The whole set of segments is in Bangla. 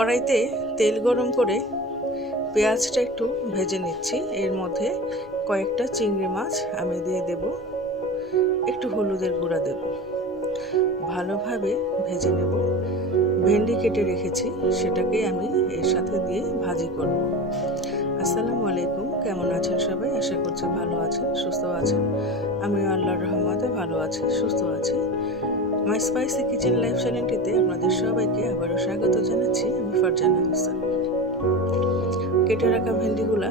কড়াইতে তেল গরম করে পেঁয়াজটা একটু ভেজে নিচ্ছি। এর মধ্যে কয়েকটা চিংড়ি মাছ আমি দিয়ে দেব, একটু হলুদের গুঁড়া দেব, ভালোভাবে ভেজে নেব। ভেন্ডি কেটে রেখেছি, সেটাকে আমি এর সাথে দিয়ে ভাজি করব। আসসালামু আলাইকুম, কেমন আছেন সবাই? আশা করছি ভালো আছেন, সুস্থ আছেন। আমি আল্লাহর রহমতে ভালো আছি, সুস্থ আছি। মাই স্পাইসি কিচেন লাইফ চ্যানেলটিতে আপনাদের সবাইকে আবারও স্বাগত জানাচ্ছি। আমি ফারজানা হোসেন। কেটে রাখা ভেন্ডিগুলা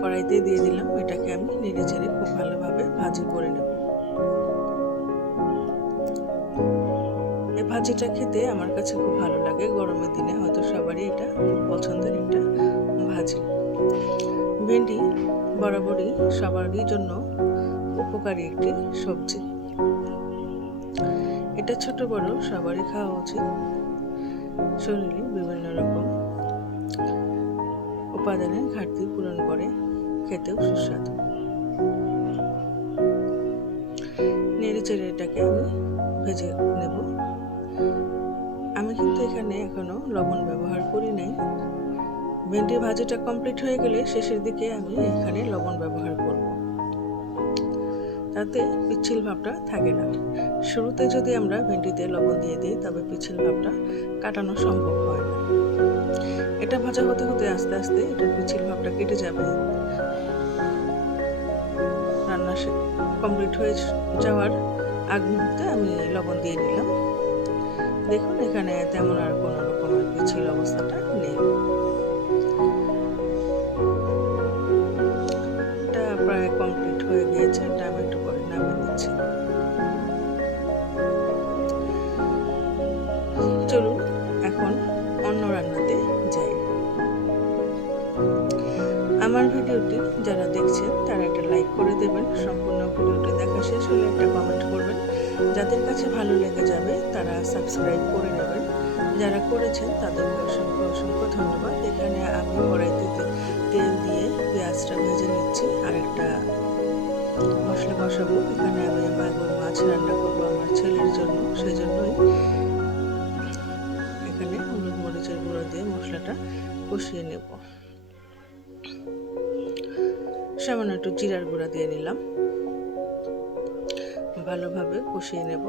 কড়াইতে দিয়ে দিলাম। এটাকে আমি নেড়ে চেড়ে খুব ভালোভাবে ভাজি করে নেব। এই ভাজিটা খেতে আমার কাছে খুব ভালো লাগে। গরমের দিনে হয়তো সবারই এটা খুব পছন্দের একটা ভাজি। ভেন্ডি বরাবরই সবারই জন্য উপকারী একটি সবজি। এটা ছোট বড় সবারই খাওয়া উচিত। শরীরে বিভিন্ন রকম উপাদানের ঘাটতি পূরণ করে, খেতেও সুস্বাদু। নেড়ে চেড়ে এটাকে আমি ভেজে নেব। আমি কিন্তু এখানে এখনো লবণ ব্যবহার করি নাই। ভেন্ডি ভাজিটা কমপ্লিট হয়ে গেলে শেষের দিকে আমি এখানে লবণ ব্যবহার করব, তাতে পিচ্ছিল ভাবটা থাকে না। শুরুতে যদি আমরা ভেন্ডিতে লবণ দিয়ে দিই তবে পিচ্ছিল ভাবটা কাটানো সম্ভব হয় না। এটা ভাজা হতে হতে আস্তে আস্তে এটার পিচ্ছিল ভাবটা কেটে যাবে। রান্না কমপ্লিট হয়ে যাওয়ার আগ মুহূর্তে আমি লবণ দিয়ে নিলাম। দেখুন এখানে তেমন আর কোনো রকমের পিচ্ছিল অবস্থাটা নেই। এটা প্রায় কমপ্লিট হয়ে গিয়েছে। এটা আমি একটু পরে নামিয়ে নিচ্ছি। চলুন এখন অন্য রান্নাতে যাই। আমার ভিডিওটি যারা দেখছেন তারা একটা লাইক করে দেবেন। সম্পূর্ণ ভিডিওটি দেখা শেষ হলে একটা কমেন্ট করবেন। যাদের কাছে ভালো লেগে যাবে তারা সাবস্ক্রাইব করে নেবেন। যারা করেছেন তাদেরকে অসংখ্য অসংখ্য ধন্যবাদ। এখানে আমি কড়াইতে তেল দিয়ে পেঁয়াজটা ভেজে নিচ্ছি। আর একটা মশলা বসাবো। এখানে আমি মাগুর মাছ রান্না করবো আমার ছেলের জন্য, সেই জন্যই এখানে হলুদ মরিচের গুঁড়ো দিয়ে মশলাটা কষিয়ে নেব। সামান্য একটু জিরার গুঁড়া দিয়ে নিলাম, ভালোভাবে কষিয়ে নেব।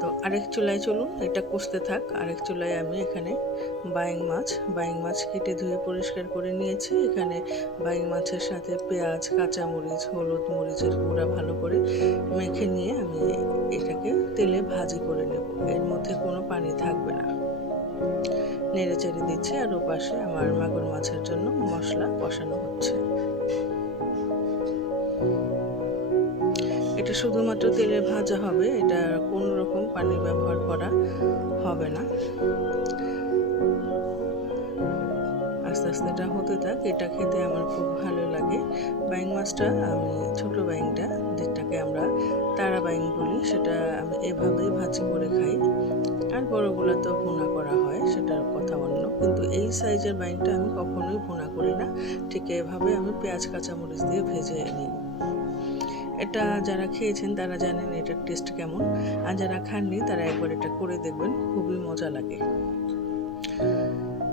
তো আরেক চুলায় চলুন এটা কষতে থাক। আরেক চুলায় আমি এখানে বাইং মাছ কেটে ধুয়ে পরিষ্কার করে নিয়েছি। এখানে বাইং মাছের সাথে পেঁয়াজ, কাঁচামরিচ, হলুদ মরিচের গুঁড়া ভালো করে মেখে নিয়ে আমি এটাকে তেলে ভাজি করে নেব। এর মধ্যে কোনো পানি থাকবে না। নেড়ে চেড়ে দিচ্ছি। আর ওপাশে আমার মাগুর মাছের জন্য মশলা কষানো হচ্ছে। এটা শুধুমাত্র তেলে ভাজা হবে, এটা কোনো রকম পানি ব্যবহার করা হবে না। আস্তে আস্তে এটা হতে থাক। এটা খেতে আমার খুব ভালো লাগে। বাইং মাছটা আমি ছোট বাইংটা, যেটাকে আমরা তারা বাইং বলি, সেটা আমি এভাবেই ভাজি করে খাই। আর বড়গুলো তো ভুনা করা হয়, সেটার কথা অন্য। কিন্তু এই সাইজের বাইংটা আমি কখনোই ভুনা করি না। ঠিক এভাবে আমি পেঁয়াজ কাঁচামরিচ দিয়ে ভেজে নিই। এটা যারা খেয়েছেন তারা জানেন এটার টেস্ট কেমন। আর যারা খাননি তারা একবার এটা করে দেখবেন, খুবই মজা লাগে।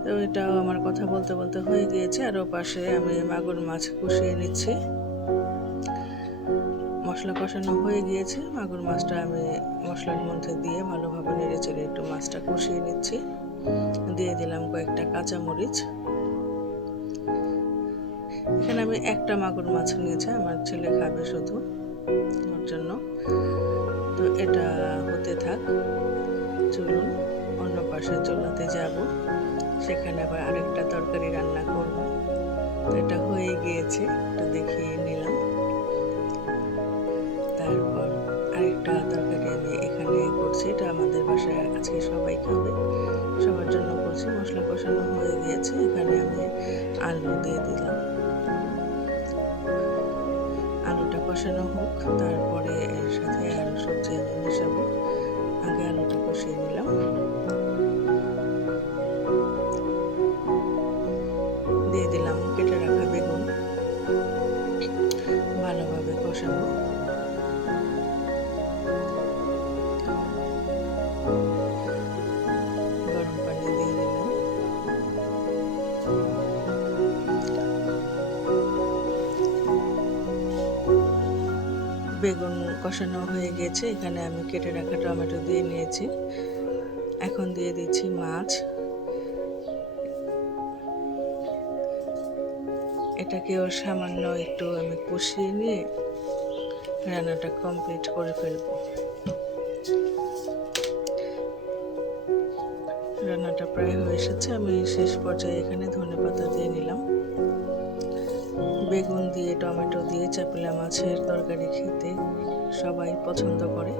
তো এটাও আমার কথা বলতে বলতে হয়ে গিয়েছে। আর ওপাশে আমি মাগুর মাছ কষিয়ে নিচ্ছি। মশলা কষানো হয়ে গিয়েছে। মাগুর মাছটা আমি মশলার মধ্যে দিয়ে ভালোভাবে নেড়ে চেড়ে একটু মাছটা কষিয়ে নিচ্ছি। দিয়ে দিলাম কয়েকটা কাঁচামরিচ। এখানে আমি একটা মাগুর মাছ নিয়েছি, আমার ছেলে খাবে শুধু, ওর জন্য। তো এটা হতে থাক। চলুন অন্য পাশে চুলাতে যাব, সেখানে আবার আরেকটা তরকারি রান্না করব। তো এটা হয়ে গিয়েছে, এটা দেখিয়ে নিলাম। তারপর আরেকটা তরকারি আমি এখানে করছি। এটা আমাদের বাসায় আজকে সবাই খাবে, সবার জন্য করছি। মশলা কষানো হয়ে গিয়েছে। এখানে আমি আলু দিয়ে দিলাম। আলুটা কষানো হোক, তারপরে এর সাথে আরও সবজি আমি মেশাবো। আগে আলুটা কষিয়ে নিলাম। দিয়ে দিলাম কেটে রাখা বেগুন, ভালোভাবে কষাবো। গরম পানি বেগুন কষানো হয়ে গেছে, এখানে আমি কেটে রাখা টমেটো দিয়ে নিয়েছি। এখন দিয়ে দিচ্ছি মাছ। এটাকেও সামান্য একটু আমি কষিয়ে নিয়ে রান্নাটা কমপ্লিট করে ফেলবো। রান্নাটা প্রায় হয়ে এসেছে, আমি শেষ পর্যায়ে এখানে ধনেপাতা দিয়ে নিলাম। বেগুন দিয়ে টমেটো দিয়ে চাপিলা মাছের তরকারি খেতে সবাই পছন্দ করে,